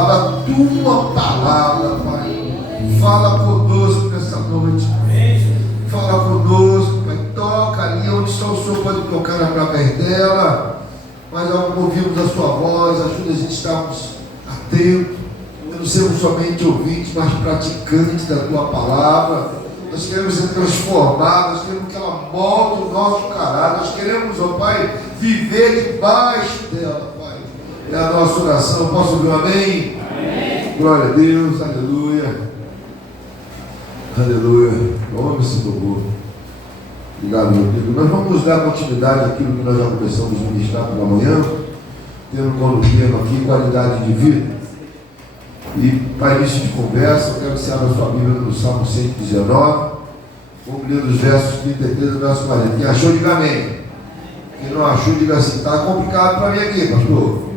A tua palavra, Pai. Fala conosco nessa noite. Fala conosco, Pai. Toca ali onde está o Senhor, pode tocar através dela. Mas ao ouvirmos a sua voz, ajuda a gente a estarmos atentos. Não sermos somente ouvintes, mas praticantes da tua palavra. Nós queremos ser transformados, nós queremos que ela molde o nosso caráter. Nós queremos, ó Pai, viver debaixo dela, Pai. É a nossa oração. Posso ouvir um amém? Amém. Glória a Deus, aleluia. Aleluia. Vamos esse louvor. Obrigado, meu Deus. Nós vamos dar continuidade àquilo que nós já começamos a ministrar pela manhã, tendo como tema aqui qualidade de vida. E para início de conversa, eu quero que você abra a sua Bíblia no Salmo 119. Vamos ler dos versos 33 ao verso 40. Quem achou, diga amém. Quem não achou, diga assim: está complicado para mim aqui, pastor.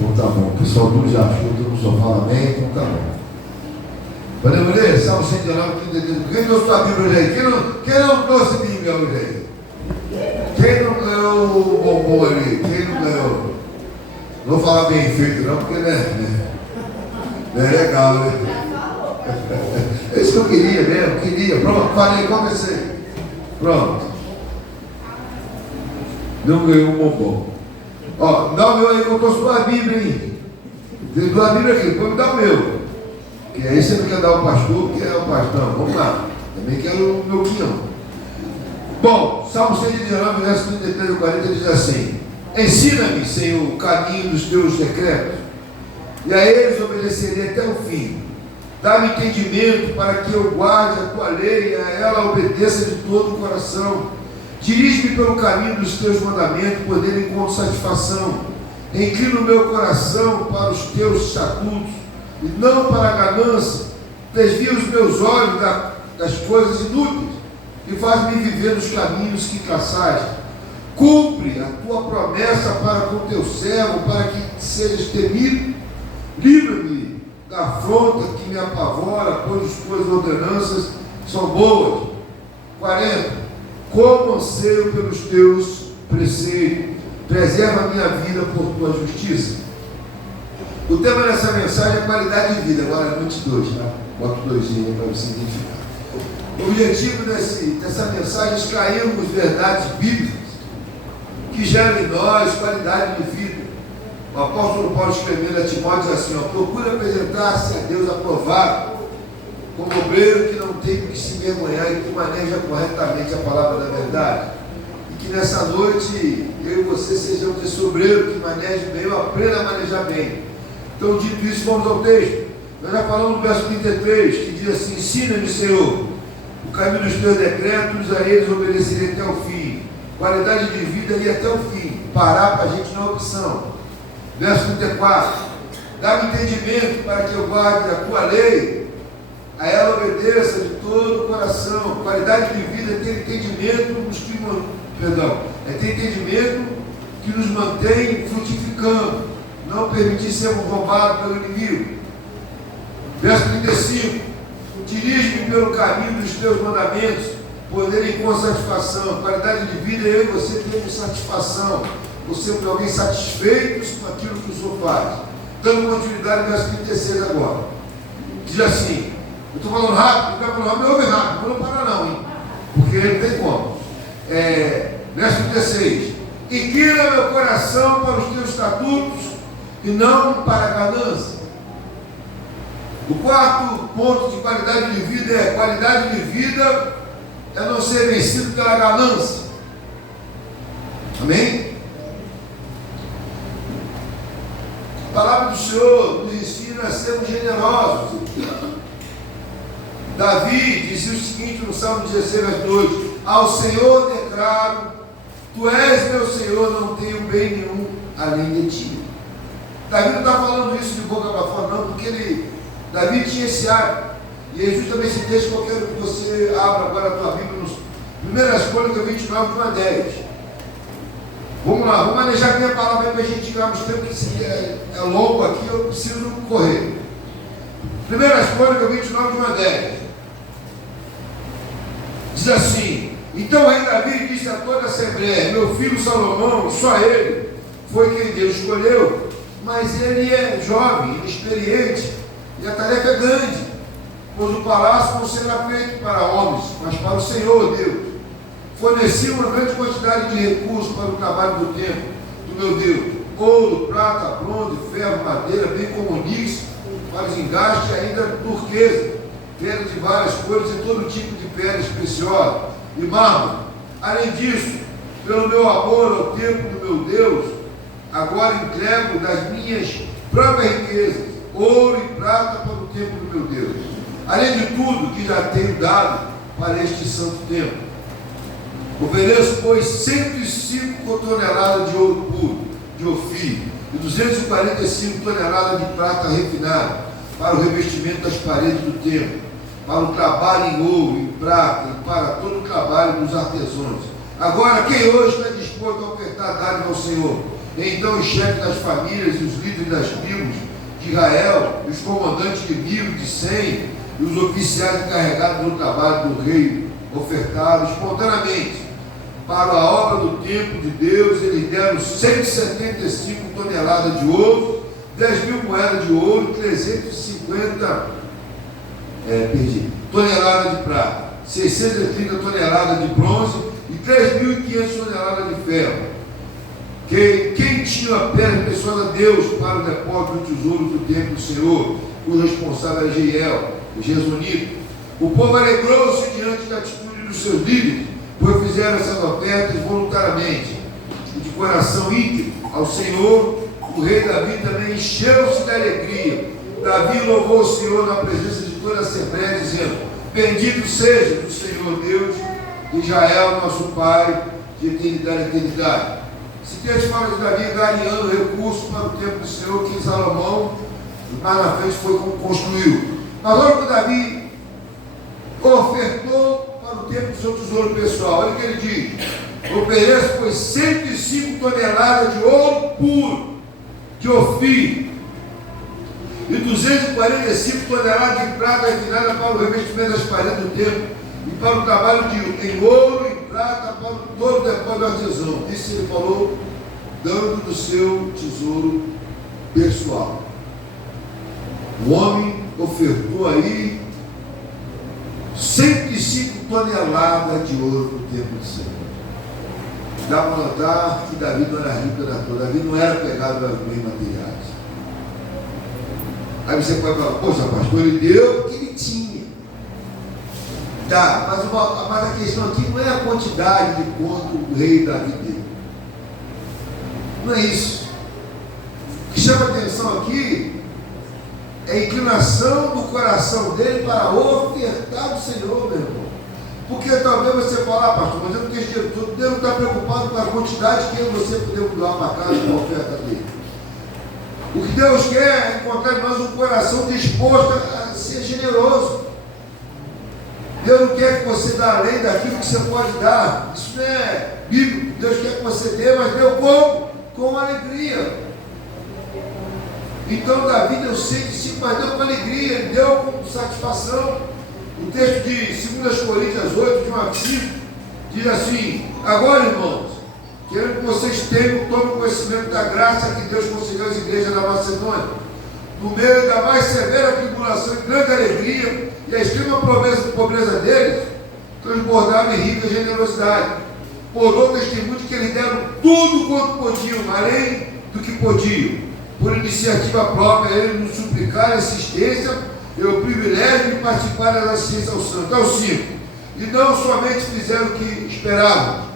Então tá bom. O pessoal tudo já achou, todo mundo só fala amém, então tá bom. Podemos ler? Salmo 119, 33. Quem trouxe sua Bíblia hoje aí? Quem não trouxe Bíblia hoje aí? Quem não ganhou o bombom ali? Quem não ganhou? Não vou falar bem feito não, porque não é legal, né? É isso que eu queria mesmo, queria. Pronto, falei, comecei. Pronto. Não ganhou um bombom. Ó, dá o meu aí, que eu trouxe uma Bíblia aí. Tem duas Bíblias aqui, depois me dá o meu. Que aí você não quer dar o pastor, que é o pastor. Vamos lá. Também quero o meu quinhão. Bom, Salmo 119, verso 33 e 40 diz assim: ensina-me, Senhor, o caminho dos teus decretos, e a eles obedecerei até o fim. Dá-me entendimento para que eu guarde a tua lei e a ela obedeça de todo o coração. Dirige-me pelo caminho dos teus mandamentos, por nele encontro satisfação. Inclina o meu coração para os teus estatutos, e não para a ganância. Desvia os meus olhos das coisas inúteis, e faz-me viver nos caminhos que traçaste. Cumpre a tua promessa para com teu servo, para que sejas temido. Livra-me da afronta que me apavora, pois as tuas ordenanças são boas. 40. Como anseio pelos teus preceitos, preserva a minha vida por tua justiça. O tema dessa mensagem é qualidade de vida. Agora é 22, tá? Bota o 2 aí para você identificar. O objetivo dessa mensagem é extrairmos verdades bíblicas que geram em nós qualidade de vida. O apóstolo Paulo escrevendo a Timóteo diz assim: procura apresentar-se a Deus aprovado, como obreiro que não tem que se envergonhar e que maneja corretamente a palavra da verdade. E que nessa noite eu e você sejamos esse obreiro que maneje bem, ou aprenda a manejar bem. Então, dito isso, vamos ao texto. Nós já falamos no verso 33, que diz assim: ensina-me, Senhor, o caminho dos teus decretos, a eles obedecerei até o fim. Qualidade de vida ali até o fim. Parar para a gente não é opção. Verso 34. Dá-me entendimento para que eu guarde a tua lei, a ela obedeça de todo o coração. Qualidade de vida é ter entendimento é ter entendimento que nos mantém frutificando, não permitir sermos roubados pelo inimigo. Verso 35. Dirige-me pelo caminho dos teus mandamentos, poderem com satisfação. Qualidade de vida é eu e você termos satisfação. Você é alguém satisfeito com aquilo que o Senhor faz. Dando continuidade no verso 36 agora. Diz assim: eu estou falando rápido, não está falando rápido, me ouve rápido, não para não, hein? Porque não tem como. Verso 36. Inclina meu coração para os teus estatutos e não para a ganância. O quarto ponto de qualidade de vida é: qualidade de vida é não ser vencido pela ganância. Amém? A palavra do Senhor nos ensina a sermos generosos. Davi dizia o seguinte no Salmo 16, verso 2: ao Senhor declaro, tu és meu Senhor, não tenho bem nenhum além de ti. Davi não está falando isso de boca para fora não, porque Davi tinha esse hábito. E é justamente esse texto que eu quero que você abra agora a tua Bíblia, nos 1 Crônicas 29, 1 a 10. Vamos lá, vamos manejar bem a palavra para a gente chegar nos tempos que é longo aqui, eu preciso correr. 1 Crônicas 29, 1 a 10. Diz assim: então o rei Davi disse a toda a assembleia: meu filho Salomão, só ele, foi quem Deus escolheu mas ele é jovem, inexperiente, e a tarefa é grande, pois o palácio não será feito para homens, mas para o Senhor Deus. Forneci uma grande quantidade de recursos para o trabalho do templo do meu Deus: ouro, prata, bronze, ferro, madeira, bem como nisso, para os engastes e ainda turquesa, pedra de várias cores e todo tipo de pedras preciosas e mármore. Além disso, pelo meu amor ao templo do meu Deus, agora entrego das minhas próprias riquezas, ouro e prata para o templo do meu Deus, além de tudo que já tenho dado para este santo templo. Ofereço, pois, 105 toneladas de ouro puro, de Ofir, e 245 toneladas de prata refinada, para o revestimento das paredes do templo, para o trabalho em ouro, em prata, e para todo o trabalho dos artesãos. Agora, quem hoje está disposto a ofertar dádiva ao Senhor? Então os chefes das famílias e os líderes das tribos de Israel, e os comandantes de 1000, de 100, e os oficiais encarregados do trabalho do rei, ofertaram espontaneamente para a obra do templo de Deus. Eles deram 175 toneladas de ouro, 10.000 moedas de ouro, 350 toneladas de prata, 630 toneladas de bronze e 3.500 toneladas de ferro. Quem tinha pedra preciosa a Deus para o depósito do tesouro do templo do Senhor, cujo responsável era Jeiel, o Gesonita. O povo alegrou-se diante da atitude dos seus líderes, pois fizeram essas ofertas voluntariamente e de coração íntegro ao Senhor. O rei Davi também encheu-se de alegria. Davi louvou o Senhor na presença de toda a Assembleia, dizendo: bendito seja o Senhor Deus de Israel, nosso Pai, de eternidade a eternidade. Se Deus fala de Davi ganhando recursos para o templo do Senhor, que Salomão mais na frente foi como construiu. Mas olha que Davi ofertou para o templo do seu tesouro pessoal. Olha o que ele diz: ofereço, pois, 105 toneladas de ouro puro, de Ofir, e 245 toneladas de prata refinada para o revestimento das paredes do templo, e para o trabalho em ouro e prata para todo o depósito do artesão. Isso ele falou, dando do seu tesouro pessoal. O homem ofertou aí 105 toneladas de ouro no templo do Senhor. Dá para notar que Davi não era rico da toda. Davi não era pegado pelos bens materiais. Aí você pode falar: poxa, pastor, ele deu o que ele tinha. Tá, mas a questão aqui não é a quantidade de quanto o rei Davi deu. Não é isso. O que chama a atenção aqui é a inclinação do coração dele para ofertar ao Senhor, meu irmão. Porque talvez você fale: ah, pastor, mas eu não tenho dinheiro todo. Deus não está preocupado com a quantidade que você puder doar para casa com a oferta dele. O que Deus quer é encontrar em nós um coração disposto a ser generoso. Deus não quer que você dê além daquilo que você pode dar. Isso não é bíblico. Deus quer que você dê, mas deu como? Com alegria. Então Davi deu 105, mas deu com alegria, ele deu com satisfação. O texto de 2 Coríntios 8, de 1 a 5, diz assim: agora, irmãos, quero que vocês tomem conhecimento da graça que Deus concedeu às igrejas da Macedônia, no meio da mais severa tribulação e grande alegria, e a extrema pobreza deles transbordava em rica generosidade. Por outro testemunho de que eles deram tudo quanto podiam, além do que podiam. Por iniciativa própria, eles nos suplicaram assistência e o privilégio de participar da assistência ao santo. Então, 5. E não somente fizeram o que esperavam,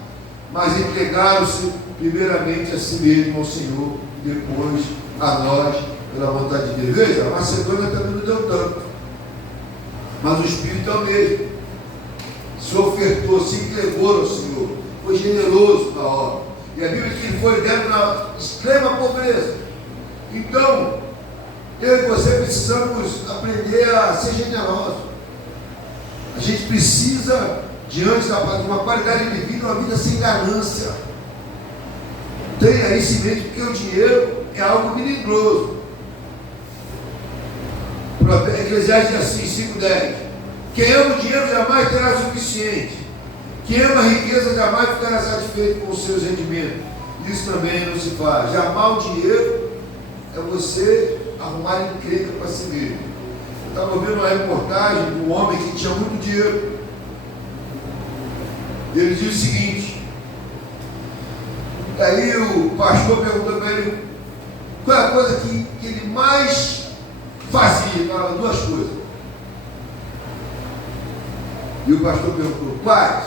mas entregaram-se primeiramente a si mesmo ao Senhor, e depois a nós, pela vontade de Deus. Veja, a Macedônia também não deu tanto, mas o Espírito é o mesmo. Se ofertou, se entregou ao Senhor, foi generoso na obra. E a Bíblia diz que ele foi dentro da extrema pobreza. Então, eu e você precisamos aprender a ser generosos. A gente precisa, diante de uma qualidade de vida, uma vida sem ganância. Tenha isso em mente, porque o dinheiro é algo milagroso. Eclesiastes diz assim, 5:10: quem ama o dinheiro jamais terá o suficiente. Quem ama a riqueza jamais ficará satisfeito com os seus rendimentos. Isso também não se faz. De amar o dinheiro é você arrumar encrenca para si mesmo. Eu estava vendo uma reportagem de um homem que tinha muito dinheiro. Ele diz o seguinte, aí o pastor perguntou para ele qual é a coisa que ele mais fazia. Ele falava duas coisas. E o pastor perguntou, quais?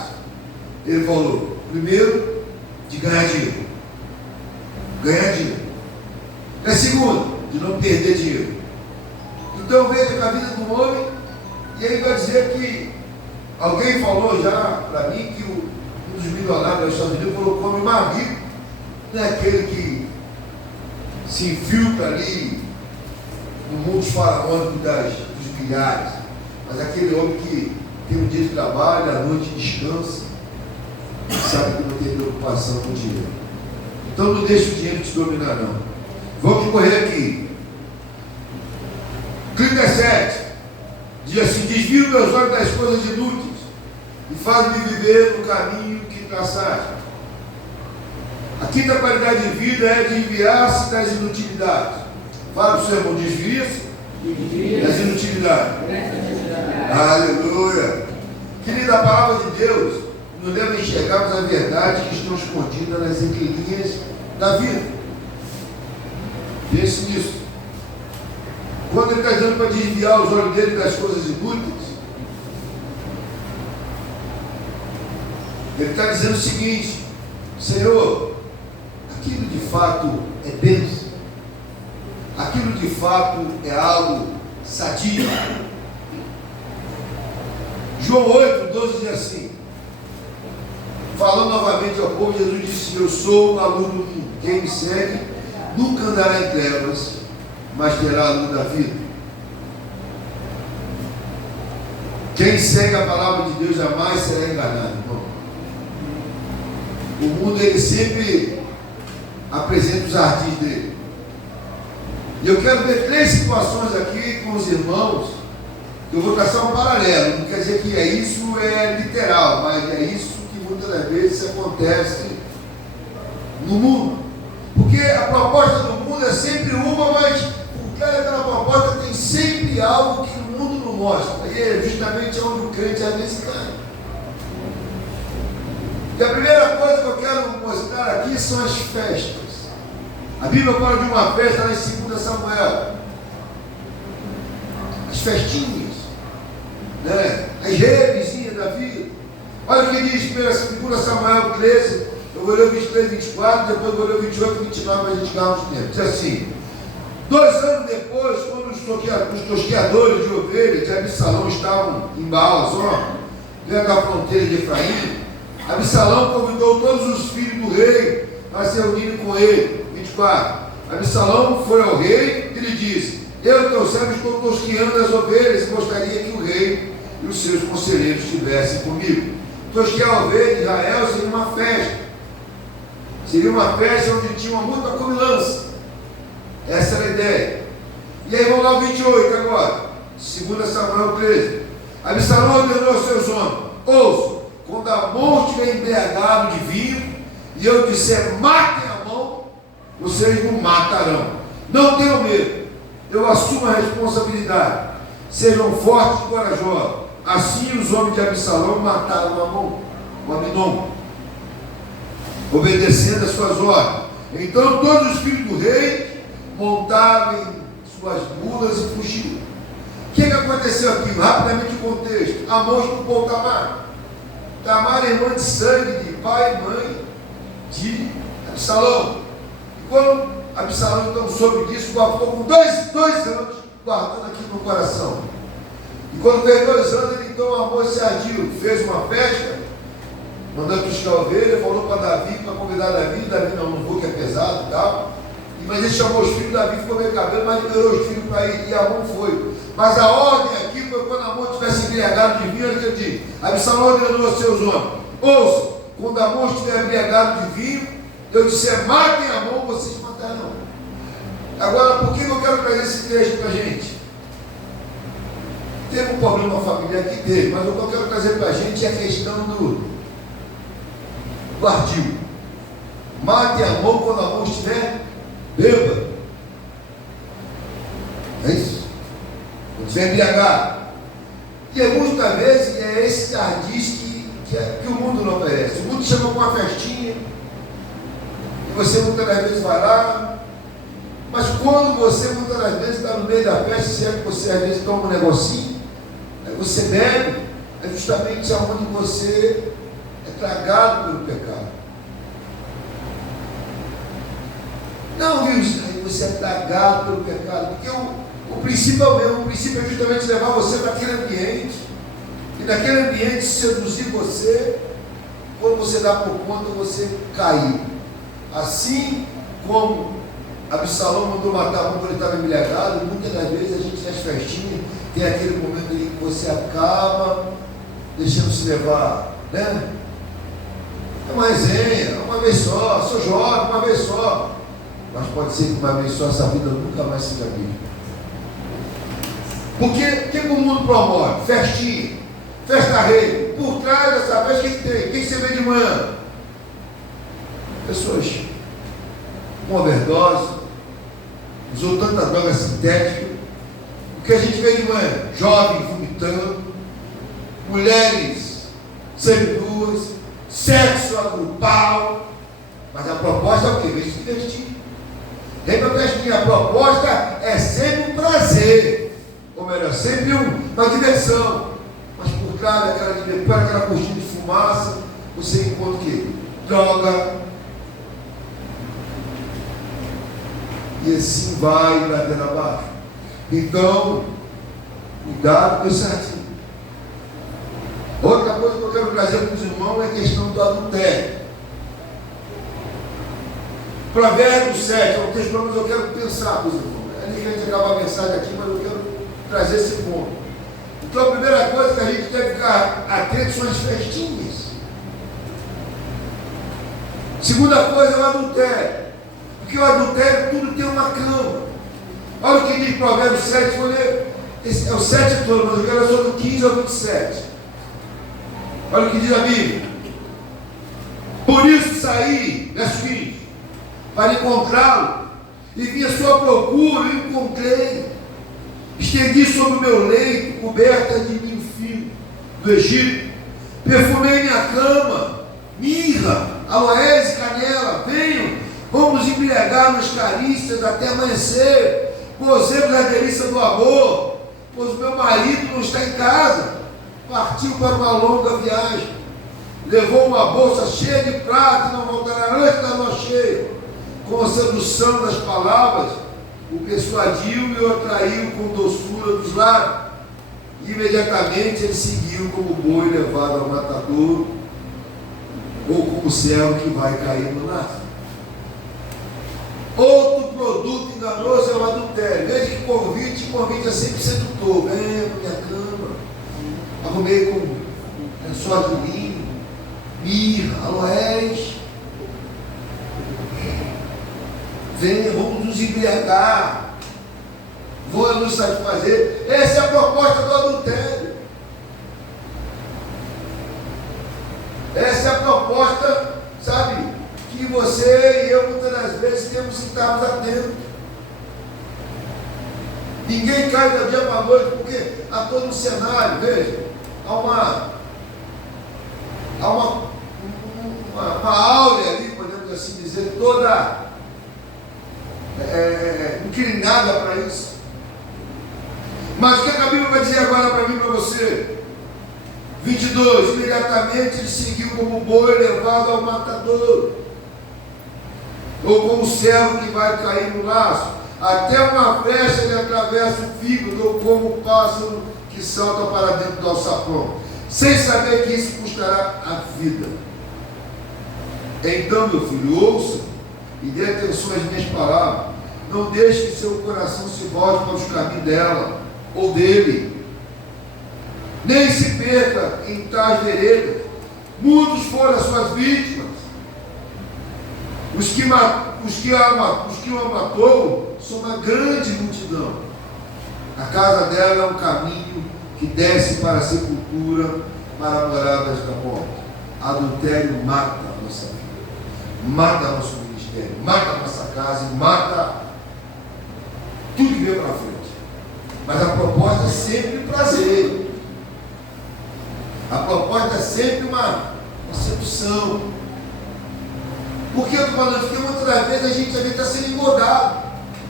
Ele falou, primeiro, de ganhar dinheiro. Ganhar dinheiro. E a segunda, de não perder dinheiro. Então veja a vida do homem, e aí vai dizer que alguém falou já para mim que um dos milionários dos Estados Unidos falou que o homem mais rico não é aquele que se infiltra ali no mundo faraônico dos milhares, mas aquele homem que tem um dia de trabalho, à noite descansa, e sabe que não tem preocupação com o dinheiro. Então não deixe o dinheiro te dominar, não. Vamos correr aqui. 37 diz assim: desvio meus olhos das coisas inúteis e faz-me viver no caminho que traçaste. A quinta qualidade de vida é desviar-se das inutilidades. Fala para o seu irmão, desvia-se das inutilidades. Aleluia. Querida, a palavra de Deus nos leva a enxergarmos a verdade que estão escondidas nas entrelinhas da vida. Pense nisso. Quando ele está dizendo para desviar os olhos dele das coisas inúteis, ele está dizendo o seguinte: Senhor, aquilo de fato é bênção, aquilo de fato é algo sadio. João 8:12 diz assim, falando novamente ao povo, Jesus disse: eu sou a luz do mundo, quem me segue nunca andará em trevas, mas terá a luz da vida. Quem segue a palavra de Deus jamais será enganado, irmão. O mundo, ele sempre apresenta os ardis dele. E eu quero ver 3 situações aqui com os irmãos, que eu vou traçar um paralelo. Não quer dizer que isso é literal, mas é isso que muitas das vezes acontece no mundo. Porque a proposta do mundo é sempre uma, mas por trás daquela proposta tem sempre algo que o mundo não mostra. E é justamente onde o crente às vezes cai. E a primeira coisa que eu quero mostrar aqui são as festas. A Bíblia fala de uma festa lá em 2 Samuel. As festinhas, né? As revezinhas da vida. Olha o que diz 2 Samuel 13. Eu vou ler o 23, 24, depois vou ler o 28 e 29 para a gente ganhar uns tempos. Diz assim: 2 anos depois, quando os tosqueadores de ovelhas de Absalão estavam em Baal-Zor, perto da fronteira de Efraim, Absalão convidou todos os filhos do rei para se reunirem com ele. 24. Absalão foi ao rei e lhe disse: eu e teu servo estou tosqueando as ovelhas e gostaria que o rei e os seus conselheiros estivessem comigo. Tosquear a ovelha de Israel seria uma festa. Seria uma festa onde tinha muita comilança. Essa era a ideia. E aí vamos lá o 28 agora. 2 Samuel 13. Absalão ordenou aos seus homens: ouçam, quando a mão estiver embriagado de vinho, e eu disser matem a mão, vocês não matarão. Não tenham medo, eu assumo a responsabilidade. Sejam fortes e corajosos. Assim os homens de Absalão mataram o Aminon, obedecendo as suas ordens. Então todos os filhos do rei montaram em suas mulas e fugiram. O que aconteceu aqui? Rapidamente o contexto. Amon estupou Tamar. Tamar é irmã de sangue de pai e mãe de Absalão. E quando Absalão então soube disso, ficou com dois anos guardando aquilo no coração. E quando fez 2 anos, ele então Amon se ardiu, fez uma festa, mandando buscar a ovelha, falou para Davi, para convidar Davi não vou, que é pesado e tal. Mas ele chamou os filhos, Davi ficou meio cabelo, mas liberou os filhos para ir, e Amon foi. Mas a ordem aqui foi quando Amon tivesse embriagado de vinho, ele disse: Absalão ordenou aos seus homens: ouçam, quando Amon estiver embriagado de vinho, eu disser matem Amon, vocês matarão. Agora, por que eu quero trazer esse texto para a gente? Teve um problema familiar aqui dele, mas o que eu quero trazer para a gente é a questão do ardil. Matem Amon quando Amon estiver bêbado. Você é embriagado. E muitas vezes é esse ardiz que o mundo não oferece. O mundo chama com uma festinha, e você muitas das vezes vai lá, mas quando você muitas das vezes está no meio da festa, se é que você às vezes toma um negocinho, aí você bebe, é justamente onde você é tragado pelo pecado. Não, viu? Aí você é tragado pelo pecado, porque o princípio é o mesmo. O princípio é justamente levar você para aquele ambiente, e naquele ambiente seduzir você. Quando você dá por conta, você cair. Assim como Absalão mandou matar um quando ele estava embriagado, muitas das vezes a gente nas festinhas tem aquele momento em que você acaba deixando se levar, né? É uma resenha, uma vez só, sou jovem, uma vez só. Mas pode ser que uma vez só essa vida nunca mais se viva. Porque o que o mundo promove? Festinha, festa rei. Por trás dessa festa, o que tem? O que você vê de manhã? Pessoas com overdose, usou tanta droga sintética. O que a gente vê de manhã? Jovens vomitando, mulheres seminuas, sexo agrupal. Mas a proposta é o quê? Vem se divertir. Vem para festinha. A proposta é sempre um prazer, ou melhor, sempre uma diversão. Mas por trás daquela cortina de fumaça, você encontra o quê? Droga. E assim vai ladeira abaixo. Então, cuidado com esse artigo. Outra coisa que eu quero trazer para os irmãos é a questão do adultério. Provérbios 7, é um texto, mas eu quero pensar para os irmãos. É nem que a gente acabar a mensagem aqui, mas eu quero trazer esse ponto. Então a primeira coisa que a gente deve ficar atento são as festinhas. Segunda coisa é o adultério. Porque o adultério, tudo tem uma cama. Olha o que diz Provérbios 7, vou ler. Esse é o 7 todo, mas eu quero só do 15 ao 27. Olha o que diz a Bíblia. Por isso saí, verso 15, para encontrá-lo, e vim à sua procura, e encontrei. Estendi sobre o meu leito, coberta de milho fino do Egito, perfumei minha cama, mirra, aloés e canela. Venham, vamos embriagar nas carícias até amanhecer, gozemos da delícia do amor, pois o meu marido não está em casa, partiu para uma longa viagem, levou uma bolsa cheia de prata e não voltará antes da lua cheia. Com a sedução das palavras, o persuadiu e o atraiu com doçura dos lábios. Imediatamente ele seguiu como boi levado ao matadouro, ou como servo que vai cair no laço. Outro produto enganoso é o adultério. Veja que convite é sempre sedutor. Vem para minha cama, arrumei com lençol de linho, mirra, aloés. Venha, vamos nos embriagar, vou nos satisfazer. Essa é a proposta do adultério. Essa é a proposta, sabe, que você e eu muitas das vezes temos que estarmos atentos. Ninguém cai da dia para a noite, porque há todo um cenário, veja, há uma áurea ali, podemos assim dizer, toda inclinada para isso. Mas o que a Bíblia vai dizer agora para mim e para você? 22, imediatamente ele seguiu como boi levado ao matadouro, ou como servo que vai cair no laço, até uma flecha ele atravessa o fígado, ou como o pássaro que salta para dentro do alçapão, sem saber que isso custará a vida. Então, meu filho, ouça e dê atenção às minhas palavras. Não deixe que seu coração se volte para os caminhos dela ou dele, nem se perca em tais veredas. Muitos foram as suas vítimas. Os que o matou são uma grande multidão. A casa dela é um caminho que desce para a sepultura, para moradas da morte. Adultério mata a nossa vida, mata nosso ministério, mata a nossa casa e mata tudo que veio para frente. Mas a proposta é sempre prazer. A proposta é sempre uma sedução. Por que eu estou falando? Porque muitas das vezes a gente está sendo engodado.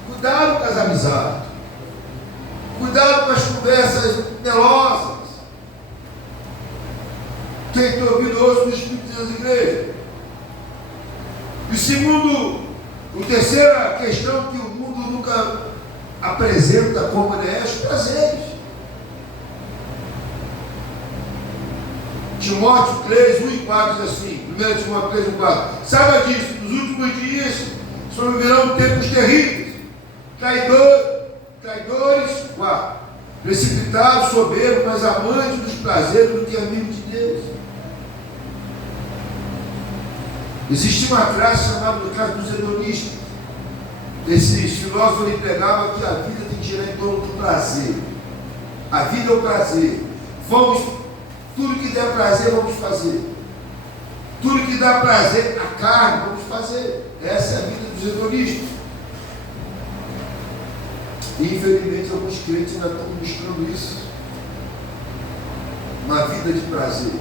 Cuidado com as amizades. Cuidado com as conversas melosas. Quem tem ouvido ouça o Espírito das igrejas. E segundo, a terceira questão que o mundo nunca apresenta como é os prazeres. Timóteo 3, 1 e 4 diz assim, 1 Timóteo 3, 1 e 4. Saiba disso, nos últimos dias sobrevirão tempos terríveis, traidores, precipitados, soberbos, mas amantes dos prazeres do que amigos de Deus. Existe uma classe chamada classe dos hedonistas. Esses filósofos pregavam que a vida tem que girar em torno do prazer. A vida é o prazer. Tudo que der prazer, vamos fazer. Tudo que dá prazer à carne, vamos fazer. Essa é a vida dos hedonistas. E infelizmente alguns crentes ainda estão buscando isso. Uma vida de prazer.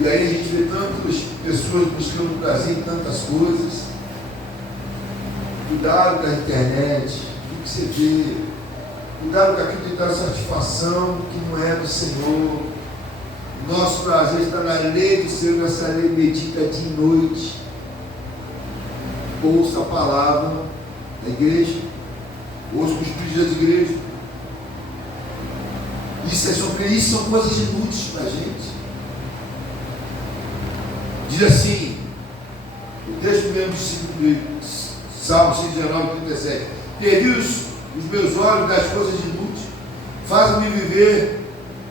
E aí a gente vê tantas pessoas buscando prazer em tantas coisas. Cuidado com a internet, tudo que você vê. Cuidado com aquilo que dá satisfação, que não é do Senhor. Nosso prazer está na lei do Senhor, nessa lei medita dia e noite. Ouça a palavra da igreja. Ouça os pedidos das igrejas. Isso são coisas inúteis para a gente. Diz assim, o texto mesmo de Salmo 119, 37. Perdi os meus olhos das coisas inúteis, faz-me viver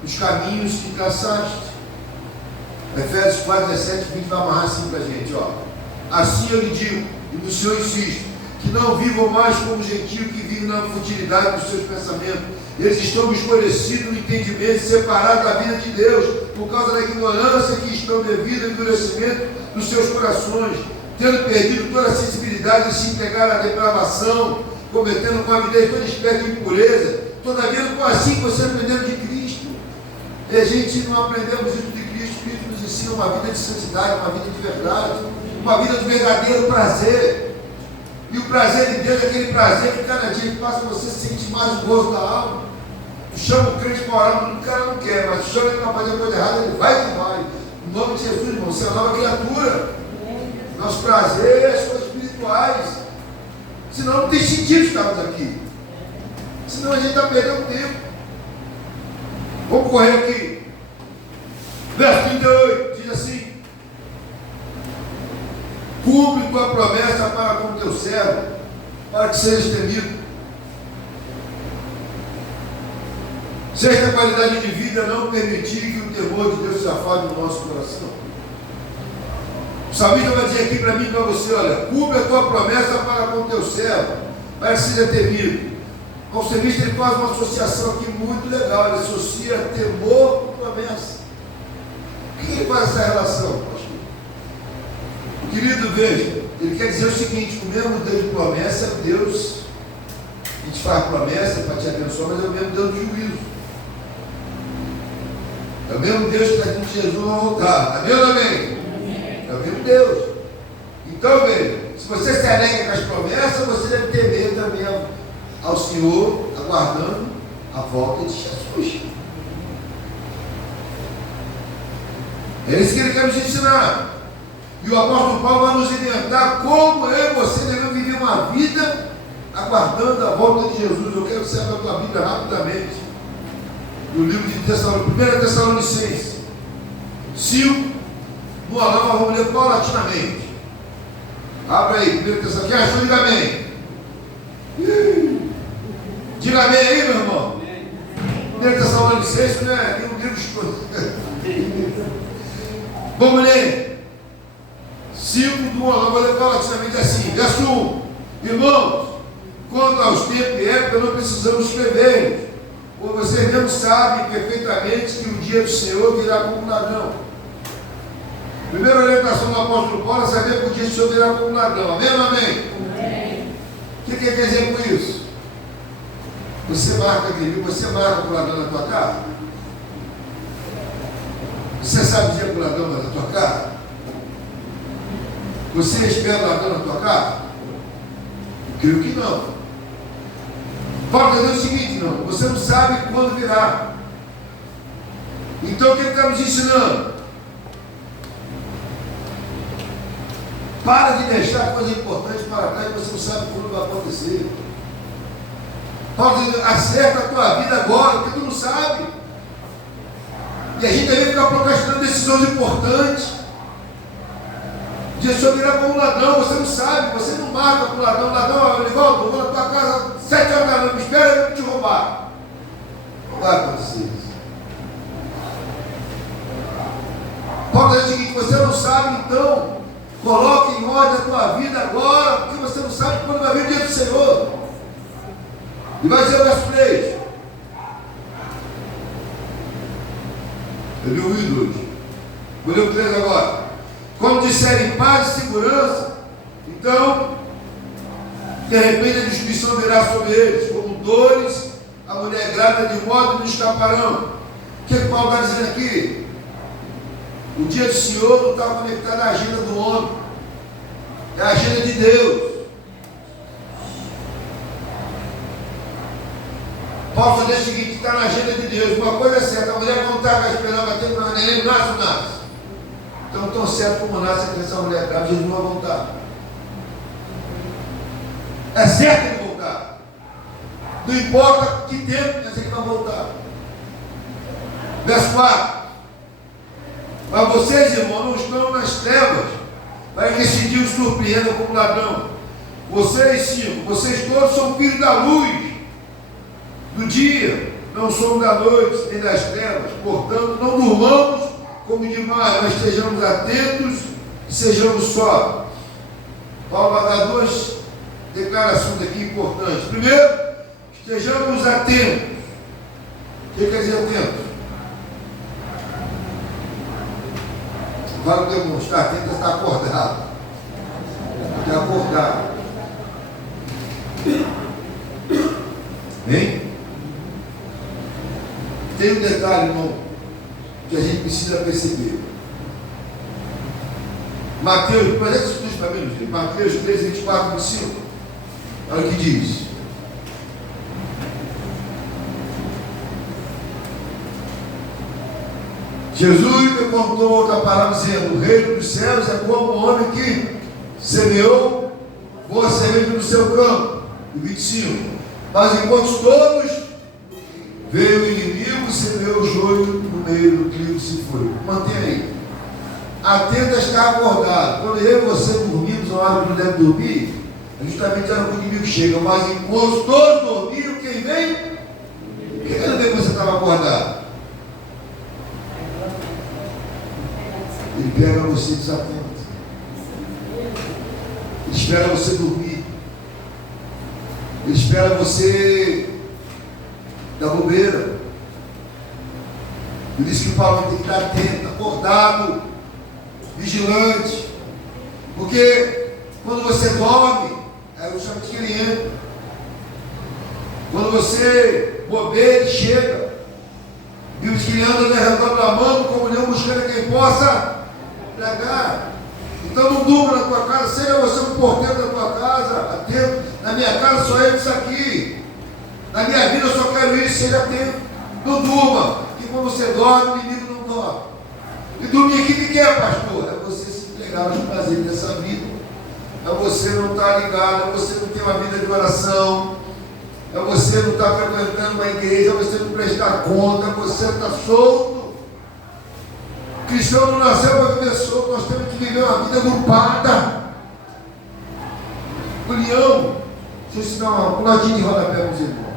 os caminhos que traçaste. Efésios 4, 17, 20 vai amarrar assim para a gente, ó. Assim eu lhe digo, e no Senhor insisto, que não vivam mais como gentio que vive na futilidade dos seus pensamentos. Eles estão escurecidos no entendimento, separados da vida de Deus, por causa da ignorância que estão devido ao endurecimento dos seus corações, tendo perdido toda a sensibilidade de se entregar à depravação, cometendo com avidez toda espécie de impureza. Todavia, não foi assim que você aprendeu de Cristo. E a gente não aprendemos isso de Cristo. Cristo nos ensina uma vida de santidade, uma vida de verdade, uma vida de verdadeiro prazer. E o prazer de Deus é aquele prazer que cada dia que passa você sente mais o gozo da alma. Tu chama o crente para orar, o cara não quer, mas tu chama ele para fazer coisa errada, ele vai que vai. Em nome de Jesus, irmão, você é uma nova criatura. Nosso prazer é as coisas espirituais. Senão não tem sentido estarmos aqui. Senão a gente está perdendo tempo. Vamos correr aqui. Verso 38 diz assim: cumpre tua promessa para com teu servo, para que sejas temido. Se esta qualidade de vida não permitir que o temor de Deus se afague no nosso coração. O salmista vai dizer aqui para mim e para você: olha, cumpre a tua promessa para com teu servo, para que seja temido. O salmista ele faz uma associação aqui muito legal, ele associa temor com promessa. O que ele faz essa relação, pastor? Querido, veja, ele quer dizer o seguinte: o mesmo Deus de promessa é Deus que te faz promessa para te abençoar, mas é o mesmo Deus do juízo. É o mesmo Deus que está dizendo que Jesus vai voltar. Amém ou não amém? É o mesmo Deus. Então, veja, se você se alegra com as promessas, você deve temer também ao Senhor, aguardando a volta de Jesus. É isso que ele quer nos ensinar. E o apóstolo Paulo vai nos orientar como eu e você devemos viver uma vida aguardando a volta de Jesus. Eu quero que você abra a tua Bíblia rapidamente. No livro de 1 Tessalonicenses 5, no Alão, vamos ler paulatinamente. Abra aí, 1 Tessalonicenses. Quem achou, diga amém. Diga amém aí, meu irmão. 1 Tessalonicenses, né? Tem um livro. Vamos ler. 5 do Alão, vou ler paulatinamente assim. Verso 1. Irmãos, quanto aos tempos e época, não precisamos escrever, pois vocês mesmos sabem perfeitamente que o dia do Senhor virá como um ladrão. Primeira orientação preocupação do apóstolo Paulo é saber que o dia do Senhor virá como ladrão. Amém ou amém? Amém. O que quer dizer com isso? Você marca o ladrão na tua casa? Você sabe dizer que o ladrão vai na tua casa? Você espera o ladrão na tua casa? Creio que não. Paulo está dizendo o seguinte, não, você não sabe quando virá. Então o que ele está nos ensinando? Para de deixar coisa importante para trás e você não sabe quando vai acontecer. Paulo está dizendo, acerta a tua vida agora, porque tu não sabe. E a gente também fica procrastinando decisões importantes. O dia do Senhor virá como um ladrão, você não sabe, você não marca para o ladrão. O ladrão, ele volta, eu vou na tua casa 7 horas da noite, me espera, eu vou te roubar. Não vai acontecer isso. Paulo diz o seguinte, você não sabe, então, coloque em ordem a tua vida agora, porque você não sabe quando vai vir o dia do Senhor. E vai dizer o verso 3. Eu li o 1 e 2. Vou ler o 3 agora. Quando disserem paz e segurança, então, de repente a destruição virá sobre eles, como dores, a mulher grávida de modo não escaparão. O que Paulo está dizendo aqui? O dia do Senhor não está conectado à agenda do homem, é a agenda de Deus. Paulo diz o seguinte, está na agenda de Deus. Uma coisa é certa, a mulher não está esperando, vai ter problema, nem nasce ou nasce. Então, tão certo como nasce a criança mulher grávida, Jesus não vai voltar. É certo ele voltar. Não importa que tempo, mas ele vai voltar. Verso 4. Mas vocês, irmãos, não estão nas trevas, para que esse dia os surpreenda como ladrão. Vocês, 5, vocês todos são filhos da luz, do dia, não somos da noite, nem das trevas. Portanto, não durmamos como demais, mas estejamos atentos e sejamos sóbrios. Paulo vai dar 2 declarações aqui importantes. Primeiro, estejamos atentos. O que quer dizer atento? Vai demonstrar atento, está acordado. Está acordado. Bem? Tem um detalhe, irmão, que a gente precisa perceber. Mateus, mas é que isso para mim, gente. Mateus 3, 24, 25. Olha o que diz. Jesus me contou outra palavra dizendo, o reino dos céus é como um homem que semeou boa semente no seu campo. E 25. Mas enquanto todos veio o inimigo e semeou o joio no meio do trigo e se foi. Mantenha aí. Atento a estar acordado. Quando eu e você dormimos na hora que não deve dormir, é justamente a hora que o inimigo chega. Mas enquanto todos dormiram, quem veio? Quem não veio que você estava acordado? Ele pega você desatento. Ele espera você dormir. Ele espera você da bobeira. Por isso que o Paulo tem que estar atento, acordado, vigilante. Porque quando você dorme, é justamente que ele entra. Quando você bobeia, ele chega. E os que andam ao redor da mão, comunhão, buscando quem possa pregar. Então não durma na tua casa, seja você um porteiro da tua casa, atento. Na minha casa só eu isso aqui. Na minha vida eu só quero isso, seja atento. Não durma, porque quando você dorme, o inimigo não dorme. E dormir aqui, o que é, pastor? É você se entregar aos prazeres dessa vida. É você não estar ligado, é você não ter uma vida de oração, é você não estar frequentando uma igreja, é você não prestar conta, é você estar solto. O cristão não nasceu para viver solto, nós temos que viver uma vida agrupada. O leão, deixa eu ensinar um ladinho de rodapé para os irmãos.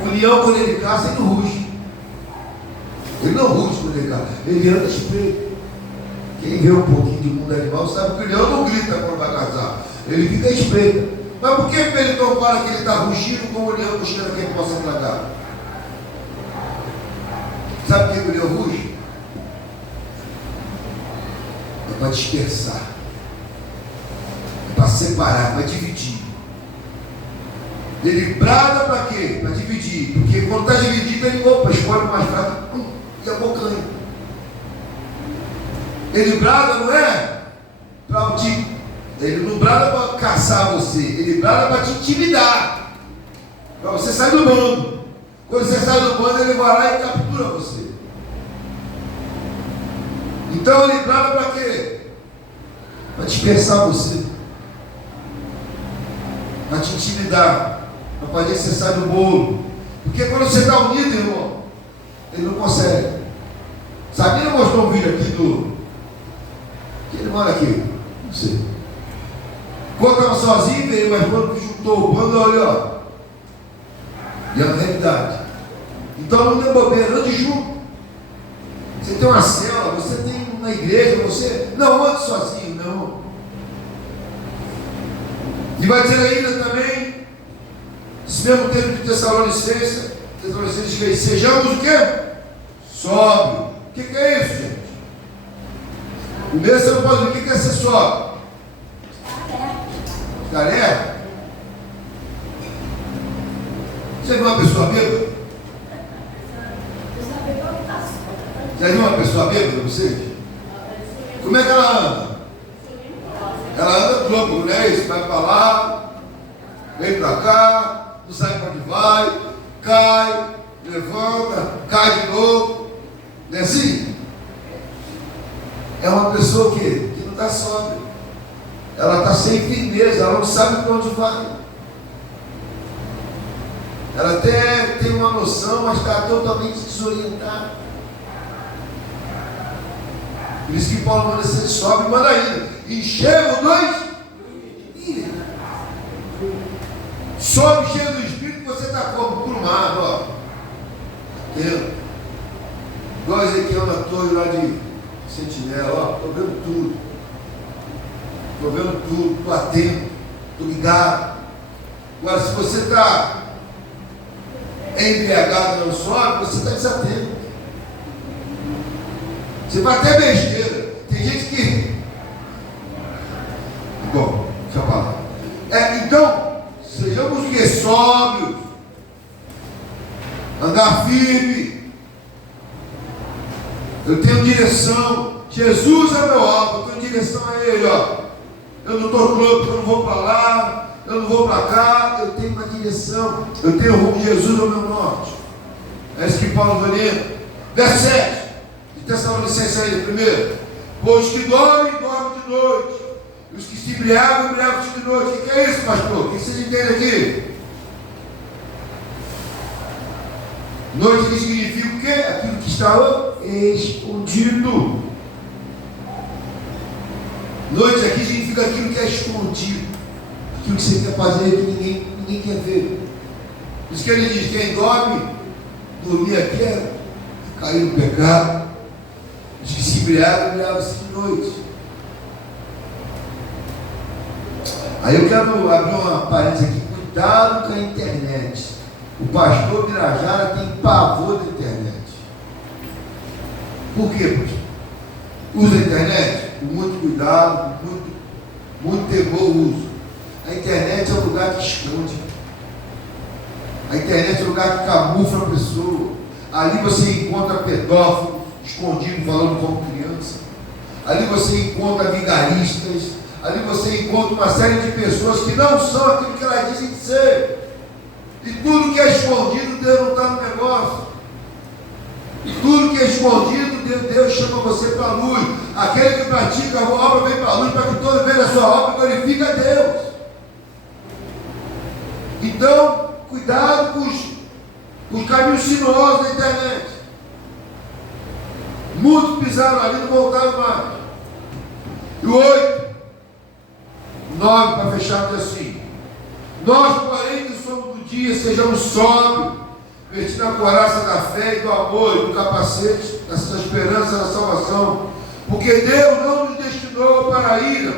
O leão, quando ele caça, ele não ruge. Ele não ruge quando ele caça, ele anda espreito. Quem vê um pouquinho do mundo animal sabe que o leão não grita quando vai caçar, ele fica espreito. Mas por que ele não para que ele está rugindo como o leão buscando quem possa tragar? Sabe por que o leão ruge? é para dispersar, é para separar, para dividir. Ele brada para quê? Para dividir. Porque quando está dividido, ele escolhe o mais fraco e abocanha. Ele brada não é para te. Ele não brada para caçar você, ele brada para te intimidar. Para você sair do bando. Quando você sai do bando, ele vai lá e captura você. Então ele brada para quê? Para dispersar você. Para te intimidar. Para fazer você sair do bolo. Porque quando você está unido, irmão, ele não consegue. Sabina mostrou um vídeo aqui do. Que ele mora aqui. Não sei. Quando estava sozinho, veio, mas quando juntou o bando, olha, ó. E é a realidade. Então não é bobeira, ande junto. Você tem uma célula, você tem uma igreja, você. Não ande sozinho, não. E vai dizer ainda também, esse mesmo texto de Tessalonicenses diz: sejamos o quê? Sóbrio. O que é isso, gente? Primeiro você não pode ver o que é ser sóbrio. Tarefa? Você viu uma pessoa bêbada? Já viu uma pessoa bêbada, vocês? Como é que ela anda? Ela anda troco, não é isso? Vai para lá, vem para cá, não sabe para onde vai, cai, levanta, cai de novo. Não é assim? É uma pessoa que não está sóbria. Ela está sem firmeza, ela não sabe para onde vai. Ela até tem uma noção, mas está totalmente desorientada. Por isso que Paulo manda ser sobe e manda ainda. Encheu dois. Sobe cheio do Espírito, você está como? Por mar, ó. Entendeu? Igual Ezequiel na torre lá de Sentinela, ó. Estou vendo tudo. Estou vendo tudo, estou atento, estou ligado. Agora, se você está embriagado não sobe, você está desatento. Você vai até besteira. Tem gente que. Bom, deixa eu falar. Então, sejamos o que? Sóbrios. Andar firme. Eu tenho direção. Jesus é meu alvo. Eu tenho direção a Ele, ó. Eu não estou louco, eu não vou para lá, eu não vou para cá, eu tenho uma direção, eu tenho o rumo de Jesus ao meu norte. É isso que Paulo orienta. Verso 7, de Tessalonicenses aí, primeiro. Pois os que dormem, dormem de noite. E os que se embriagam, embriagam-se de noite. O que é isso, pastor? O que vocês entendem aqui? Noite significa o quê? Aquilo que está escondido. Noite aqui significa aquilo que é escondido, aquilo que você quer fazer que ninguém quer ver. Por isso que ele diz: quem dormir aqui é cair no pecado. Os que se embriagam, embriagam-se de noite. Aí eu quero abrir uma parênteses aqui: cuidado com a internet. O pastor Birajara tem pavor da internet. Por quê, pastor? Usa a internet? Com muito cuidado, muito temor uso. A internet é um lugar que esconde. A internet é um lugar que camufla a pessoa. Ali você encontra pedófilos escondidos falando como criança. Ali você encontra vigaristas. Ali você encontra uma série de pessoas que não são aquilo que elas dizem ser. E tudo que é escondido, Deus não está no negócio. E tudo que é escondido, Deus chama você para a luz. Aquele que pratica a obra vem para a luz, para que todo veja a sua obra e glorifique a Deus. Então, cuidado com os caminhos sinuosos da internet. Muitos pisaram ali e não voltaram mais. E o 8, 9 para fechar assim. Nós, porém, que somos do dia, sejamos sóbrios, vestindo a couraça da fé e do amor e do capacete dessa esperança da salvação, porque Deus não nos destinou para a ira,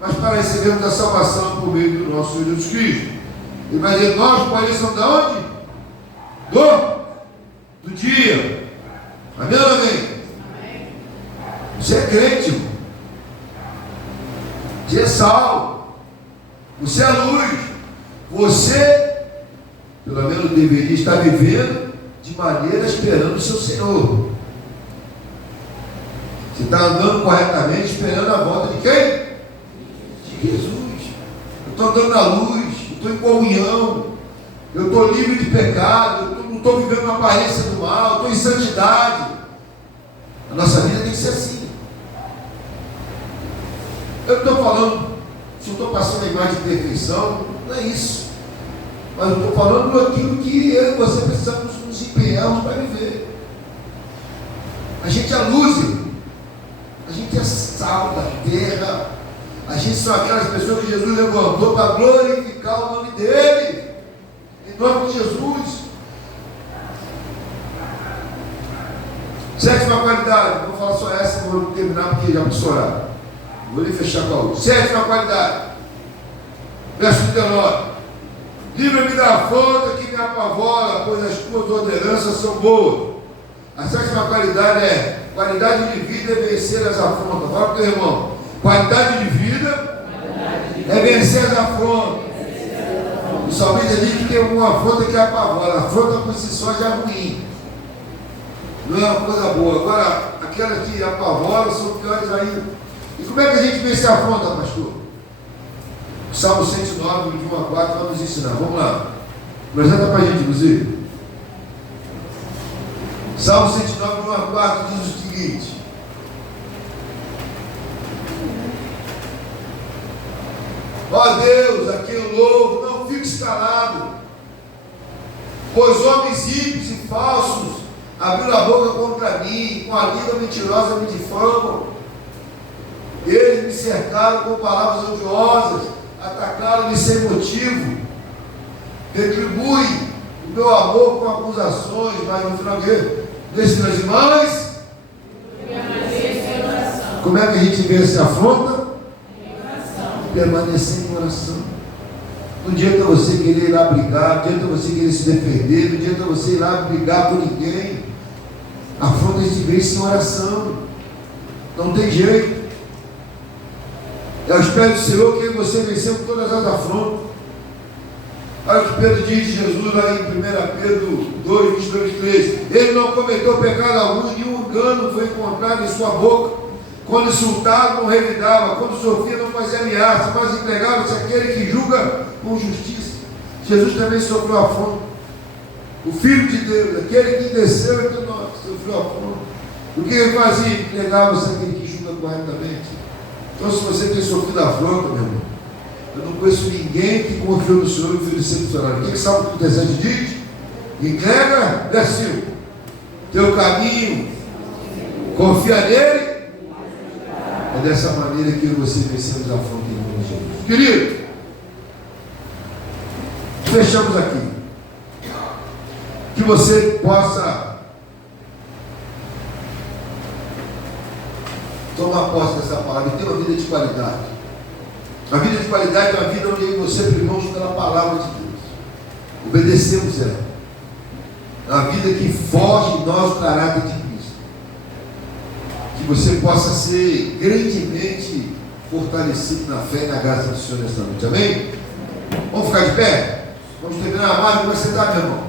mas para recebermos a salvação por meio do nosso Senhor Jesus Cristo. Ele vai dizer: nós, porém, somos de onde? Do dia. Amém ou não amém? Você é crente, irmão. Você é sal. Você é luz. Você, pelo menos, deveria estar vivendo de maneira esperando o seu Senhor. Você está andando corretamente esperando a volta de quem? De Jesus. Eu estou andando na luz, eu estou em comunhão, eu estou livre de pecado, eu não estou vivendo uma aparência do mal, eu estou em santidade. A nossa vida tem que ser assim. Eu não estou falando, se eu estou passando a imagem de perfeição, não é isso. Mas eu estou falando daquilo que eu e você precisamos nos empenharmos para viver. A gente é luz, a gente é sal da terra, a gente são aquelas pessoas que Jesus levantou para glorificar o nome dele, em nome de Jesus. Sétima qualidade, vou falar só essa, vou terminar porque já vou estourar. Vou nem fechar com a outra. Sétima qualidade, verso 19: livra-me da afronta que me apavora, pois as tuas ordenanças são boas. A sétima qualidade é qualidade de vida é vencer as afrontas. Fala para o teu irmão. Qualidade de vida é vencer as afrontas. O salmista diz que tem alguma afronta que apavora. A afronta por si só já é ruim, não é uma coisa boa. Agora, aquelas que apavoram são piores ainda. E como é que a gente vence a afronta, pastor? O Salmo 109, de 1 a 4, vai nos ensinar. Vamos lá. Apresenta para a gente, inclusive. Salmo 109, de 1 a 4 diz o seguinte: ó Deus, a quem eu louvo, não fiques calado, pois homens ímpios e falsos abriram a boca contra mim, com a língua mentirosa me difamam. Eles me cercaram com palavras odiosas, atacaram-me sem motivo. Retribui o meu amor com acusações, mas no final desses meus irmãos, como é que a gente vence a afronta? Permanecer em oração. Não adianta você querer ir lá brigar, não adianta você querer se defender, não adianta você ir lá brigar por ninguém. A afronta a gente vence em oração. Não tem jeito. É aos pés do Senhor que você venceu todas as afrontas. Olha o que Pedro diz de Jesus lá em 1 Pedro 2, 22, 23. Ele não cometeu pecado algum, nenhum engano foi encontrado em sua boca. Quando insultado, não revidava. Quando sofria, não fazia ameaça, mas entregava-se àquele que julga com justiça. Jesus também sofreu afronta. O Filho de Deus, aquele que desceu entre nós, sofreu afronta. O que ele fazia? Entregava-se àquele que julga corretamente. Então, se você tem sofrido afronta, meu irmão, eu não conheço ninguém que confiou no Senhor e foi decepcionado. O que Salmo 37 diz? Entrega, verso 5, teu caminho, confia nele. É dessa maneira que você vencemos a afronta em nome de Jesus. Querido, fechamos aqui. Que você possa tomar posse dessa palavra e ter uma vida de qualidade. A vida de qualidade é uma vida onde eu e você primamos pela palavra de Deus. Obedecemos ela. É uma vida que foge em nós o caráter de Cristo. Que você possa ser grandemente fortalecido na fé e na graça do Senhor nesta noite. Amém? Vamos ficar de pé? Vamos terminar a live. Vai sentar, meu irmão.